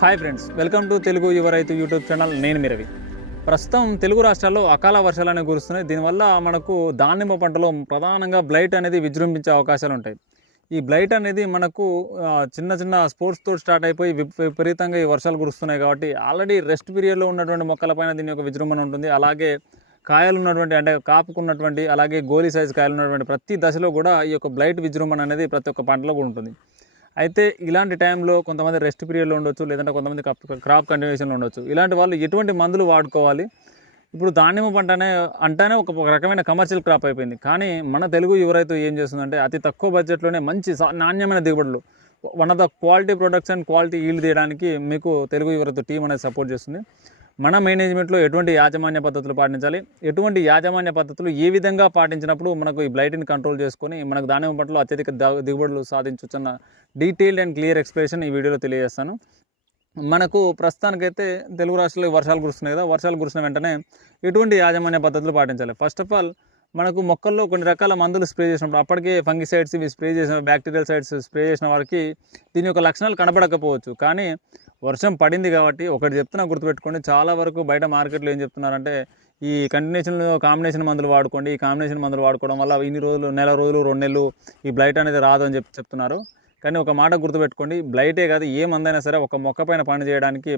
Hi friends welcome to Telugu Yuva Raithu YouTube channel నేను మిరవి ప్రస్తుతం తెలుగు రాష్ట్రాల్లో అకాల వర్షాలు అనేవి కురుస్తున్నాయి దీనివల్ల మనకు దానిమ్మ పంటలో ప్రధానంగా బ్లైట్ అనేది విజృంభించే అవకాశాలు ఉంటాయి. ఈ బ్లైట్ అనేది మనకు చిన్న చిన్న స్పోర్ట్స్తో స్టార్ట్ అయిపోయి విపరీతంగా ఈ వర్షాలు కురుస్తున్నాయి కాబట్టి ఆల్రెడీ రెస్ట్ పీరియడ్లో ఉన్నటువంటి మొక్కలపైన దీని యొక్క విజృంభణ ఉంటుంది. అలాగే కాయలు ఉన్నటువంటి అంటే కాపుకున్నటువంటి అలాగే గోలీ సైజు కాయలు ఉన్నటువంటి ప్రతి దశలో కూడా ఈ యొక్క బ్లైట్ విజృంభణ అనేది ప్రతి ఒక్క పంటలో కూడా ఉంటుంది. అయితే ఇలాంటి టైంలో కొంతమంది రెస్ట్ పీరియడ్లో ఉండొచ్చు లేదంటే కొంతమంది కప్- క్రాప్ కంటిన్యూషన్లో ఉండొచ్చు. ఇలాంటి వాళ్ళు ఎటువంటి మందులు వాడుకోవాలి? ఇప్పుడు దానిమ్మ పంట అనే అంటేనే ఒక రకమైన కమర్షియల్ క్రాప్ అయిపోయింది. కానీ మన తెలుగు యువరైతు ఏం చేస్తుందంటే అతి తక్కువ బడ్జెట్లోనే మంచి సా- నాణ్యమైన దిగుబడులు one of the quality products and quality yield తీయడానికి మీకు తెలుగు యువరైతు టీం అనేది సపోర్ట్ చేస్తుంది. మన మేనేజ్మెంట్లో ఎటువంటి యాజమాన్య పద్ధతులు పాటించాలి? ఎటువంటి యాజమాన్య పద్ధతులు ఏ విధంగా పాటించినప్పుడు మనకు ఈ బ్లైట్ని కంట్రోల్ చేసుకొని మనకు దాని పట్ల అత్యధిక ద- దిగుబడులు సాధించవచ్చన్న డీటెయిల్డ్ అండ్ క్లియర్ ఎక్స్ప్లెనేషన్ ఈ వీడియోలో తెలియజేస్తాను. మనకు ప్రస్తుతానికైతే తెలుగు రాష్ట్రాల్లో వర్షాలు కురుస్తున్నాయి కదా వర్షాలు కురిసిన వెంటనే ఎటువంటి యాజమాన్య పద్ధతులు పాటించాలి? ఫస్ట్ ఆఫ్ ఆల్ మనకు మొక్కల్లో కొన్ని రకాల మందులు స్ప్రే చేసినప్పుడు అప్పటికే ఫంగిసైడ్స్ ఇవి స్ప్రే చేసిన బ్యాక్టీరియల్ సైడ్స్ స్ప్రే చేసిన వారికి దీని యొక్క లక్షణాలు కనబడకపోవచ్చు. కానీ వర్షం పడింది కాబట్టి ఒకటి చెప్తున్నా గుర్తుపెట్టుకోండి. చాలా వరకు బయట మార్కెట్లో ఏం చెప్తున్నారంటే ఈ కంటిన్యూషన్ కాంబినేషన్ మందులు వాడుకోండి. ఈ కాంబినేషన్ మందులు వాడుకోవడం వల్ల ఇన్ని రోజులు నెల రోజులు రెండు నెలలు ఈ బ్లైట్ అనేది రాదు అని చెప్పి చెప్తున్నారు. కానీ ఒక మాట గుర్తుపెట్టుకోండి బ్లైటే కాదు ఏ మందైనా సరే ఒక మొక్క పైన పని చేయడానికి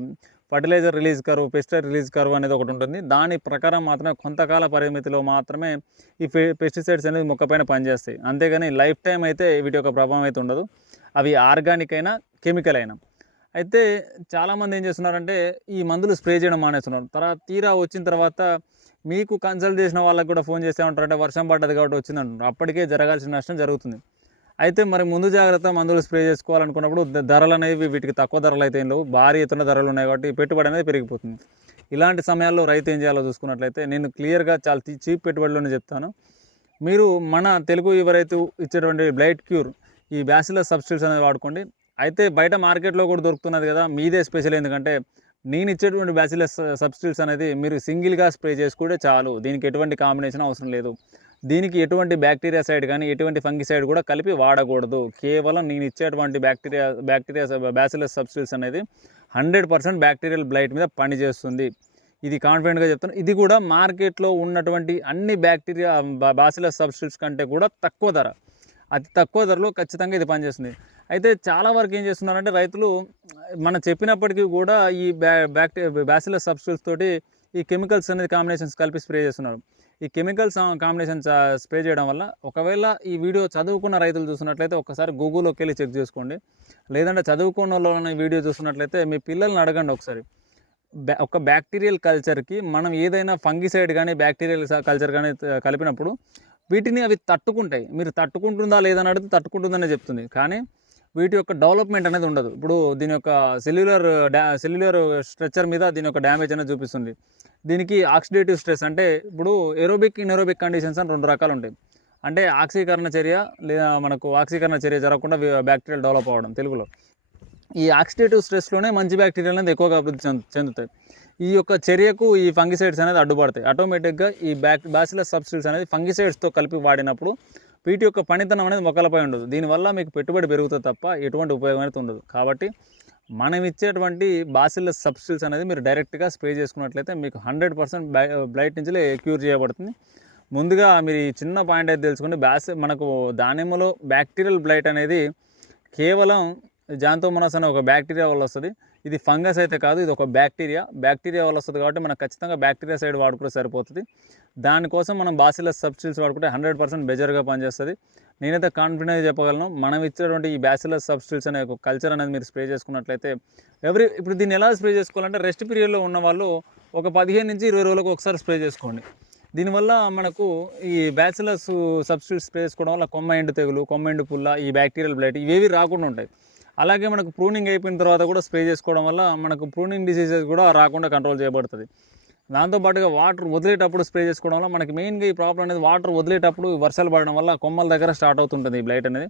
ఫర్టిలైజర్ రిలీజ్ కరువు పెస్టిసైడ్ రిలీజ్ కరువు అనేది ఒకటి ఉంటుంది. దాని ప్రకారం మాత్రమే కొంతకాల పరిమితిలో మాత్రమే ఈ పెస్టిసైడ్స్ అనేది మొక్క పైన పనిచేస్తాయి. అంతేగాని లైఫ్ టైం అయితే వీటి యొక్క ప్రభావం అయితే ఉండదు. అవి ఆర్గానిక్ అయినా కెమికల్ అయినా. అయితే చాలామంది ఏం చేస్తున్నారంటే ఈ మందులు స్ప్రే చేయడం మానేస్తున్నారు. తర్వాత తీరా వచ్చిన తర్వాత మీకు కన్సల్ట్ చేసిన వాళ్ళకి కూడా ఫోన్ చేస్తే ఉంటారంటే వర్షం పడ్డది కాబట్టి వచ్చింది అంటున్నారు అప్పటికే జరగాల్సిన నష్టం జరుగుతుంది. అయితే మరి ముందు జాగ్రత్త మందులు స్ప్రే చేసుకోవాలనుకున్నప్పుడు ధరలు అనేవి వీటికి తక్కువ ధరలు అయితే ఏం లేవు. భారీ ఎత్తున ధరలు ఉన్నాయి కాబట్టి పెట్టుబడి అనేది పెరిగిపోతుంది. ఇలాంటి సమయాల్లో రైతు ఏం చేయాలో చూసుకున్నట్లయితే నేను క్లియర్గా చాలా చీప్ పెట్టుబడిలోనే చెప్తాను. మీరు మన తెలుగు యువ రైతు ఇచ్చేటువంటి బ్లైట్ క్యూర్ ఈ బ్యాసిలస్ సబ్స్టిట్యూట్స్ అనేది వాడుకోండి. అయితే బయట మార్కెట్లో కూడా దొరుకుతున్నది కదా మీదే స్పెషల్. ఎందుకంటే నేను ఇచ్చేటువంటి బ్యాసిలస్ సబ్స్టిట్యూట్స్ అనేది మీరు సింగిల్గా స్ప్రే చేసుకుంటే చాలు. దీనికి ఎటువంటి కాంబినేషన్ అవసరం లేదు. దీనికి ఎటువంటి బ్యాక్టీరియా సైడ్ కానీ ఎటువంటి ఫంగిసైడ్ కూడా కలిపి వాడకూడదు. కేవలం నేను ఇచ్చేటువంటి బ్యాక్టీరియా బ్యాక్టీరియా బ్యాసిలస్ సబ్స్టిట్యూట్స్ అనేది హండ్రెడ్ పర్సెంట్ బ్యాక్టీరియల్ బ్లైట్ మీద పనిచేస్తుంది. ఇది కాన్ఫిడెంట్గా చెప్తాను ఇది కూడా మార్కెట్లో ఉన్నటువంటి అన్ని బ్యాక్టీరియా బాసిలస్ సబ్స్టిట్యూట్స్ కంటే కూడా తక్కువ ధర. అతి తక్కువ ధరలో ఖచ్చితంగా ఇది పనిచేస్తుంది. అయితే చాలా వరకు ఏం చేస్తున్నారంటే రైతులు మనం చెప్పినప్పటికీ కూడా ఈ బ్యా బ్యాక్టీరియా బ్యాసిలస్ సబ్స్టిట్యూట్స్ తోటి ఈ కెమికల్స్ అనేది కాంబినేషన్స్ కలిపి స్ప్రే చేస్తున్నారు. ఈ కెమికల్స్ కాంబినేషన్ స్ప్రే చేయడం వల్ల ఒకవేళ ఈ వీడియో చదువుకున్న రైతులు చూసినట్లయితే ఒకసారి గూగుల్లోకి వెళ్ళి చెక్ చేసుకోండి. లేదంటే చదువుకున్న వాళ్ళని వీడియో చూసినట్లయితే మీ పిల్లల్ని అడగండి ఒకసారి. బ్యా ఒక బ్యాక్టీరియల్ కల్చర్కి మనం ఏదైనా ఫంగిసైడ్ కానీ బ్యాక్టీరియల్ కల్చర్ కానీ కలిపినప్పుడు వీటిని అవి తట్టుకుంటాయి. మీరు తట్టుకుంటుందా లేదని అడిగితే తట్టుకుంటుందనే చెప్తుంది. కానీ వీటి యొక్క డెవలప్మెంట్ అనేది ఉండదు. ఇప్పుడు దీని యొక్క సెల్యులర్ డా సెల్యులర్ స్ట్రక్చర్ మీద దీని యొక్క డ్యామేజ్ అనేది చూపిస్తుంది. దీనికి ఆక్సిడేటివ్ స్ట్రెస్ అంటే ఇప్పుడు ఏరోబిక్ ఇన్ఏరోబిక్ కండిషన్స్ అని రెండు రకాలు ఉంటాయి. అంటే ఆక్సీకరణ చర్య లేదా మనకు ఆక్సీకరణ చర్య జరగకుండా బ్యాక్టీరియల్ డెవలప్ అవ్వడం తెలుగులో. ఈ ఆక్సిడేటివ్ స్ట్రెస్లోనే మంచి బ్యాక్టీరియాలు అనేది ఎక్కువగా అభివృద్ధి చెందుతాయి. ఈ యొక్క చర్యకు ఈ ఫంగిసైడ్స్ అనేది అడ్డుపడతాయి. ఆటోమేటిక్గా ఈ బ్యాక్ బ్యాసిలస్ సబ్సిడీస్ అనేది ఫంగిసైడ్స్తో కలిపి వాడినప్పుడు వీటి యొక్క పనితనం అనేది మొక్కలపై ఉండదు. దీనివల్ల మీకు పెట్టుబడి పెరుగుతుంది తప్ప ఎటువంటి ఉపయోగం అనేది ఉండదు. కాబట్టి మనం ఇచ్చేటువంటి బాసిలస్ సబ్స్టిట్యూట్స్ అనేది మీరు డైరెక్ట్గా స్ప్రే చేసుకున్నట్లయితే మీకు హండ్రెడ్ పర్సెంట్ బ్లైట్ నుంచి క్యూర్ చేయబడుతుంది. ముందుగా మీరు ఈ చిన్న పాయింట్ అయితే తెలుసుకుంటే బ్యాస్ మనకు దానిమ్మలో బ్యాక్టీరియల్ బ్లైట్ అనేది కేవలం జాంతోమోనాస్ అనే ఒక బ్యాక్టీరియా వల్ల వస్తుంది. ఇది ఫంగస్ అయితే కాదు ఇది ఒక బ్యాక్టీరియా. బ్యాక్టీరియా వల్ల వస్తుంది కాబట్టి మనం ఖచ్చితంగా బ్యాక్టీరియా సైడ్ వాడుకుంటే సరిపోతుంది. దానికోసం మనం బాసిలస్ సబ్స్టిట్యూట్స్ వాడుకుంటే హండ్రెడ్ పర్సెంట్ బెజర్గా పనిచేస్తుంది. నేనైతే కాన్ఫిడెంట్గా చెప్పగలను మనం ఇచ్చేటువంటి ఈ బ్యాసిలస్ సబ్స్టిట్యూట్స్ అనే ఒక కల్చర్ అనేది మీరు స్ప్రే చేసుకున్నట్లయితే ఎవ్రీ ఇప్పుడు దీన్ని ఎలా స్ప్రే చేసుకోవాలంటే రెస్ట్ పీరియడ్లో ఉన్న వాళ్ళు ఒక పదిహేను నుంచి ఇరవై రోజులకు ఒకసారి స్ప్రే చేసుకోండి. దీనివల్ల మనకు ఈ బ్యాచిలర్స్ సబ్స్టిట్యూట్ స్ప్రే చేసుకోవడం వల్ల కొమ్మ ఎండు తెగులు కొమ్మ ఎండు పుల్ల ఈ బ్యాక్టీరియల్ బ్లైట్ ఇవేవి రాకుండా ఉంటాయి. అలాగే మనకు ప్రూనింగ్ అయిపోయిన తర్వాత కూడా స్ప్రే చేసుకోవడం వల్ల మనకు ప్రూనింగ్ డిసీజెస్ కూడా రాకుండా కంట్రోల్ చేయబడుతుంది. దాంతోపాటుగా వాటర్ వదిలేటప్పుడు స్ప్రే చేసుకోవడం వల్ల మనకి మెయిన్గా ఈ ప్రాబ్లం అనేది వాటర్ వదిలేటప్పుడు వర్షాలు పడడం వల్ల కొమ్మల దగ్గర స్టార్ట్ అవుతుంటుంది ఈ బ్లైట్ అనేది.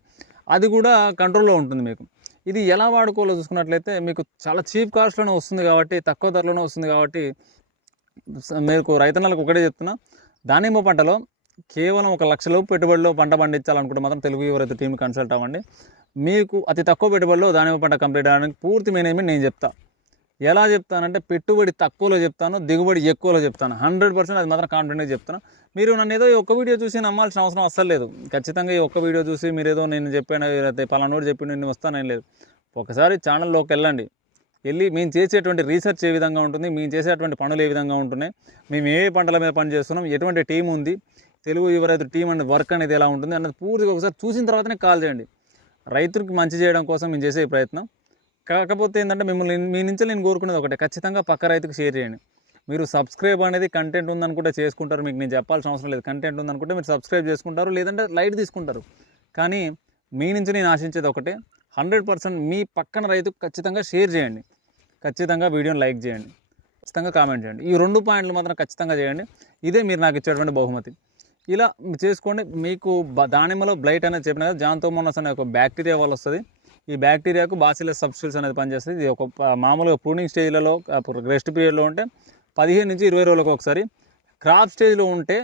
అది కూడా కంట్రోల్లో ఉంటుంది మీకు. ఇది ఎలా వాడుకోవాలో చూసుకున్నట్లయితే మీకు చాలా చీప్ కాస్ట్లోనే వస్తుంది కాబట్టి తక్కువ ధరలోనే వస్తుంది కాబట్టి మీకు రైతన్నలకు ఒకటే చెప్తున్నా. దానిమ్మ పంటలో కేవలం ఒక లక్షలో పెట్టుబడిలో పంట పండించాలనుకుంటే మాత్రం తెలుగు యువ టీం కన్సల్ట్ అవ్వండి. మీకు అతి తక్కువ పెట్టుబడిలో దానిమ్మ పంట కంప్లీట్ అవ్వడానికి పూర్తి మేనేజ్మెంట్ నేను చెప్తా. ఎలా చెప్తానంటే పెట్టుబడి తక్కువలో చెప్తాను దిగుబడి ఎక్కువలో చెప్తాను. హండ్రెడ్ పర్సెంట్ అది మాత్రం కాన్ఫిడెంట్గా చెప్తాను మీరు నన్ను ఏదో ఒక్క వీడియో చూసి నమ్మాల్సిన అవసరం అస్సలు లేదు. ఖచ్చితంగా ఈ ఒక్క వీడియో చూసి మీరు ఏదో నేను చెప్పాను లేకపోతే పలానోడు చెప్పి నేను వస్తానని లేదు. ఒకసారి ఛానల్లోకి వెళ్ళండి. వెళ్ళి మేము చేసేటువంటి రీసెర్చ్ ఏ విధంగా ఉంటుంది మేము చేసేటువంటి పనులు ఏ విధంగా ఉంటున్నాయి మేము ఏ ఏ పంటల మీద పని చేస్తున్నాం ఎటువంటి టీం ఉంది Telugu Yuvaraithu team and work అనేది ఎలా ఉంటుంది అన్నది పూర్తిగా ఒకసారి చూసిన తర్వాతనే కాల్ చేయండి. రైతులకు మంచి చేయడం కోసం మేము చేసే ప్రయత్నం. కాకపోతే ఏంటంటే మిమ్మల్ని మీ నుంచి నేను కోరుకునేది ఒకటే ఖచ్చితంగా పక్క రైతుకు షేర్ చేయండి. మీరు సబ్స్క్రైబ్ అనేది కంటెంట్ ఉందనుకుంటే చేసుకుంటారు మీకు నేను చెప్పాల్సిన అవసరం లేదు. కంటెంట్ ఉందనుకుంటే మీరు సబ్స్క్రైబ్ చేసుకుంటారు లేదంటే లైట్ తీసుకుంటారు. కానీ మీ నుంచి నేను ఆశించేది ఒకటే హండ్రెడ్ పర్సెంట్ మీ పక్కన రైతుకు ఖచ్చితంగా షేర్ చేయండి. ఖచ్చితంగా వీడియోని లైక్ చేయండి. ఖచ్చితంగా కామెంట్ చేయండి. ఈ రెండు పాయింట్లు మాత్రం ఖచ్చితంగా చేయండి. ఇదే మీరు నాకు ఇచ్చేటువంటి బహుమతి. ఇలా చేసుకోండి. మీకు దానిమ్మలో బ్లైట్ అనేది చెప్పిన కదా జాంతోమోనస్ అనే ఒక బ్యాక్టీరియా వల్ల వస్తుంది. ఈ బ్యాక్టీరియాకు బాసిలస్ సబ్స్టిట్యూట్స్ అనేది పనిచేస్తుంది. ఇది ఒక మామూలుగా ప్రూనింగ్ స్టేజ్లలో రెస్ట్ పీరియడ్లో ఉంటే పదిహేను నుంచి ఇరవై రోజులకు ఒకసారి. క్రాప్ స్టేజ్లో ఉంటే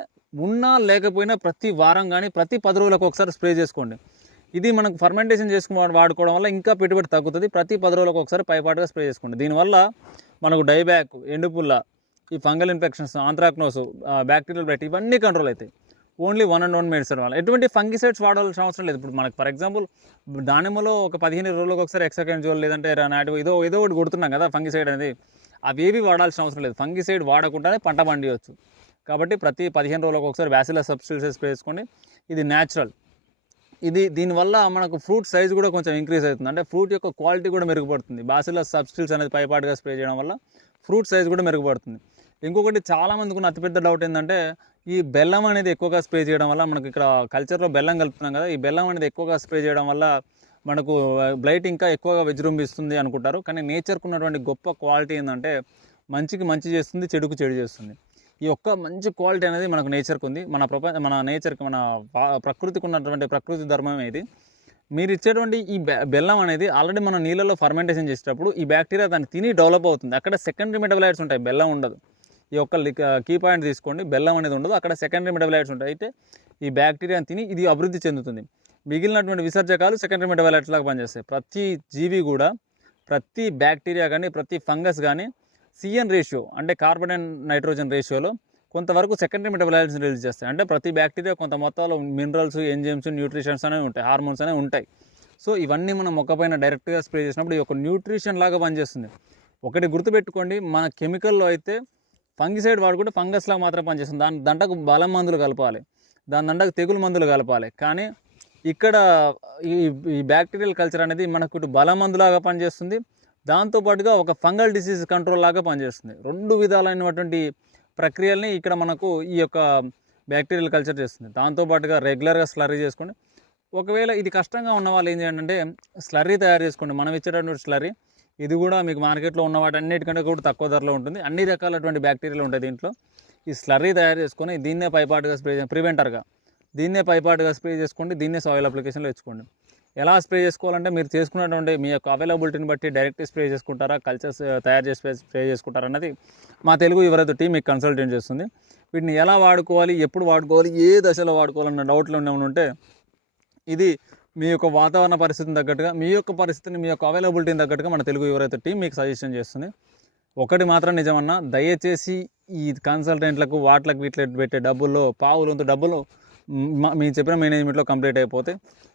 ఉన్నా లేకపోయినా ప్రతి వారం కానీ ప్రతి పది రోజులకు ఒకసారి స్ప్రే చేసుకోండి. ఇది మనకు ఫర్మెంటేషన్ చేసుకుని వాడుకోవడం వల్ల ఇంకా పెట్టుబడి తగ్గుతుంది. ప్రతి పది రోజులకు ఒకసారి పైపాటుగా స్ప్రే చేసుకోండి. దీనివల్ల మనకు డైబ్యాక్ ఎండుపుల్ల ఈ fungal infections anthracnose bacterial blight ఇవన్నీ కంట్రోల్ అవుతాయి. Only one and one medicine వల్ల. ఎటువంటి ఫంగిసైడ్స్ వాడాల్సిన అవసరం లేదు. ఇప్పుడు మనకు ఫర్ ఎగ్జాంపుల్ దానిమ్మలో ఒక పదిహేను రోజులకు ఒకసారి ఎక్సకెంజోల్ లేదంటే నాటి ఏదో ఏదో ఒకటి కొడుతున్నాం కదా ఫంగిసైడ్ అనేది. అవేవి వాడాల్సిన అవసరం లేదు. ఫంగిసైడ్ వాడకుండానే పంట పండియవచ్చు కాబట్టి ప్రతి పదిహేను రోజులకు ఒకసారి వ్యాసిల సబ్స్టిట్యూట్స్ వేసుకోండి. ఇది న్యాచురల్. ఇది దీనివల్ల మనకు ఫ్రూట్ సైజ్ కూడా కొంచెం ఇంక్రీజ్ అవుతుంది. అంటే ఫ్రూట్ యొక్క క్వాలిటీ కూడా మెరుగుపడుతుంది. బాసిలస్ సబ్స్టిట్యూట్స్ అనేది పైపాటుగా స్ప్రే చేయడం వల్ల ఫ్రూట్ సైజ్ కూడా మెరుగుపడుతుంది. ఇంకొకటి చాలామందికి ఉన్న అతిపెద్ద డౌట్ ఏంటంటే ఈ బెల్లం అనేది ఎక్కువగా స్ప్రే చేయడం వల్ల మనకి ఇక్కడ కల్చర్లో బెల్లం కలుపుతున్నాం కదా ఈ బెల్లం అనేది ఎక్కువగా స్ప్రే చేయడం వల్ల మనకు బ్లైట్ ఇంకా ఎక్కువగా విజృంభిస్తుంది అనుకుంటారు. కానీ నేచర్కు ఉన్నటువంటి గొప్ప క్వాలిటీ ఏంటంటే మంచికి మంచి చేస్తుంది చెడుకు చెడు చేస్తుంది. ఈ ఒక్క మంచి క్వాలిటీ అనేది మనకు నేచర్కి ఉంది. మన ప్రపంచ మన నేచర్కి మన ప్రకృతికి ఉన్నటువంటి ప్రకృతి ధర్మం ఇది మీరు ఇచ్చేటువంటి ఈ బె- బెల్లం అనేది ఆల్రెడీ మన నీళ్ళలో ఫర్మెంటేషన్ చేసేటప్పుడు ఈ బ్యాక్టీరియా దాన్ని తిని డెవలప్ అవుతుంది. అక్కడ సెకండరీ మెటబలైట్స్ ఉంటాయి బెల్లం ఉండదు. ఈ యొక్క కీ పాయింట్ తీసుకోండి. బెల్లం అనేది ఉండదు. అక్కడ సెకండరీ మెటబలైట్స్ ఉంటాయి. అయితే ఈ బ్యాక్టీరియాని తిని ఇది అభివృద్ధి చెందుతుంది. మిగిలినటువంటి విసర్జకాలు సెకండరీ మెటబలైట్స్ లాగా పనిచేస్తాయి. ప్రతి జీవి కూడా ప్రతి బ్యాక్టీరియా కానీ ప్రతి ఫంగస్ కానీ సిఎన్ రేషియో అంటే కార్బన్ అండ్ నైట్రోజన్ రేషియోలో కొంతవరకు సెకండరీ మెటబలైట్స్ రిలీజ్ చేస్తాయి. అంటే ప్రతి బ్యాక్టీరియా కొంత మొత్తంలో మినరల్స్ ఎంజైమ్స్ న్యూట్రిషన్స్ అనేవి ఉంటాయి. హార్మోన్స్ అనేవి ఉంటాయి. సో ఇవన్నీ మనం మొక్కపైన డైరెక్ట్గా స్ప్రే చేసినప్పుడు ఈ యొక్క న్యూట్రిషన్ లాగా పనిచేస్తుంది. ఒకటి గుర్తుపెట్టుకోండి. మన కెమికల్లో అయితే ఫంగిసైడ్ వాడుకుంటే ఫంగస్ మాత్రం పనిచేస్తుంది. దాని దంటకు బలం మందులు కలపాలి. దాని దండకు తెగులు మందులు కలపాలి. కానీ ఇక్కడ ఈ ఈ బ్యాక్టీరియల్ కల్చర్ అనేది మనకు బలం మందులాగా పనిచేస్తుంది. దాంతోపాటుగా ఒక ఫంగల్ డిసీజ్ కంట్రోల్ లాగా పనిచేస్తుంది. రెండు విధాలైనటువంటి ప్రక్రియల్ని ఇక్కడ మనకు ఈ యొక్క బ్యాక్టీరియల్ కల్చర్ చేస్తుంది. దాంతోపాటుగా రెగ్యులర్గా స్లరీ చేసుకోండి. ఒకవేళ ఇది కష్టంగా ఉన్న వాళ్ళు ఏం చేయండి అంటే స్లర్రీ తయారు చేసుకోండి. మనం ఇచ్చేటటువంటి స్లర్రీ ఇది కూడా మీకు మార్కెట్లో ఉన్న వాటి అన్నిటికంటే కూడా తక్కువ ధరలో ఉంటుంది. అన్ని రకాలటువంటి బ్యాక్టీరియాలు ఉంటాయి దీంట్లో. ఈ స్లర్రీ తయారు చేసుకొని దీన్నే పైపాటుగా స్ప్రే ప్రివెంటర్గా దీన్నే పైపాటుగా స్ప్రే చేసుకోండి దీన్నే సాయిల్ అప్లికేషన్లో ఇచ్చుకోండి ఎలా స్ప్రే చేసుకోవాలంటే మీరు చేసుకున్నటువంటి మీ యొక్క అవైలబిలిటీని బట్టి డైరెక్ట్ స్ప్రే చేసుకుంటారా కల్చర్స్ తయారు చేసి స్ప్రే- స్ప్రే చేసుకుంటారా అన్నది మా తెలుగు ఎవరైతే టీం మీకు కన్సల్టెంట్ చేస్తుంది. వీటిని ఎలా వాడుకోవాలి ఎప్పుడు వాడుకోవాలి ఏ దశలో వాడుకోవాలన్న డౌట్లు ఏమైనా ఉంటే ఇది మీ యొక్క వాతావరణ పరిస్థితిని తగ్గట్టుగా మీ యొక్క పరిస్థితిని మీ యొక్క అవైలబిలిటీని తగ్గట్టుగా మన తెలుగు ఎవరైతే టీం మీకు సజెషన్ చేస్తుంది. ఒకటి మాత్రం నిజమన్నా దయచేసి ఈ కన్సల్టెంట్లకు వాట్లకు వీటికి పెట్టే డబ్బుల్లో పావులంత డబ్బులు మీ చెప్పిన మేనేజ్మెంట్లో కంప్లీట్ అయిపోతే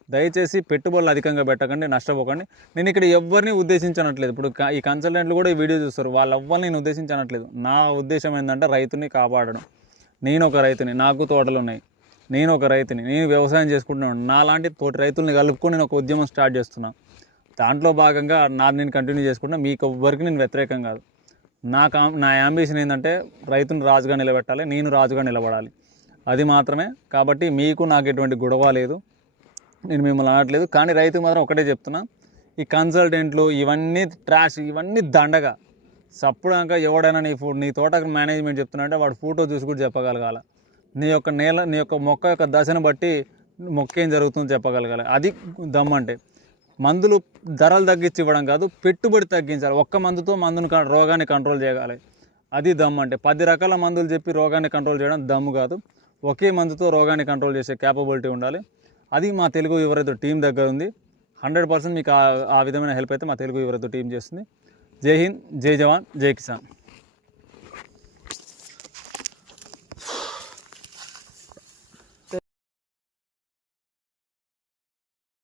దయచేసి పెట్టుబడులు అధికంగా పెట్టకండి నష్టపోకండి. నేను ఇక్కడ ఎవరిని ఉద్దేశించనట్లేదు. ఇప్పుడు ఈ కన్సల్టెంట్లు కూడా ఈ వీడియో చూస్తారు. వాళ్ళ నేను ఉద్దేశించనట్లేదు. నా ఉద్దేశం ఏంటంటే రైతుని కాపాడడం. నేను ఒక రైతుని నాకు తోటలు ఉన్నాయి. నేను ఒక రైతుని నేను వ్యవసాయం చేసుకుంటున్నాను నాలాంటి తోటి రైతుల్ని కలుపుకొని నేను ఒక ఉద్యమం స్టార్ట్ చేస్తున్నా. దాంట్లో భాగంగా నాది నేను కంటిన్యూ చేసుకుంటున్నా మీకు ఎవ్వరికి నేను వ్యతిరేకం కాదు. నా కా నా యాంబిషన్ ఏంటంటే రైతుని రాజుగా నిలబెట్టాలి నేను రాజుగా నిలబడాలి. అది మాత్రమే. కాబట్టి మీకు నాకు ఎటువంటి గొడవ లేదు. నేను మిమ్మల్ని అనట్లేదు. కానీ రైతు మాత్రం ఒకటే చెప్తున్నా. ఈ కన్సల్టెంట్లు ఇవన్నీ ట్రాష్ ఇవన్నీ దండగా. సప్పుడాక ఎవడైనా నీ ఫో నీ తోటకు మేనేజ్మెంట్ చెప్తున్నా అంటే వాడు ఫోటో చూసి కూడా చెప్పగలగాల. నీ యొక్క నేల నీ యొక్క మొక్క యొక్క దశను బట్టి మొక్క ఏం జరుగుతుందో చెప్పగలగాలి. అది దమ్ అంటే. మందులు ధరలు తగ్గించి ఇవ్వడం కాదు పెట్టుబడి తగ్గించాలి. ఒక్క మందుతో మందును రోగాన్ని కంట్రోల్ చేయగాలి అది దమ్ అంటే. పది రకాల మందులు చెప్పి రోగాన్ని కంట్రోల్ చేయడం దమ్ము కాదు. ఒకే మందుతో రోగాన్ని కంట్రోల్ చేసే క్యాపబిలిటీ ఉండాలి. అది మా తెలుగు ఎవరైతే టీం దగ్గర ఉంది. హండ్రెడ్ పర్సెంట్ మీకు ఆ- విధమైన హెల్ప్ అయితే మా తెలుగు ఎవరైతే టీం చేస్తుంది. జై హింద్ జై జవాన్ జై కిసాన్.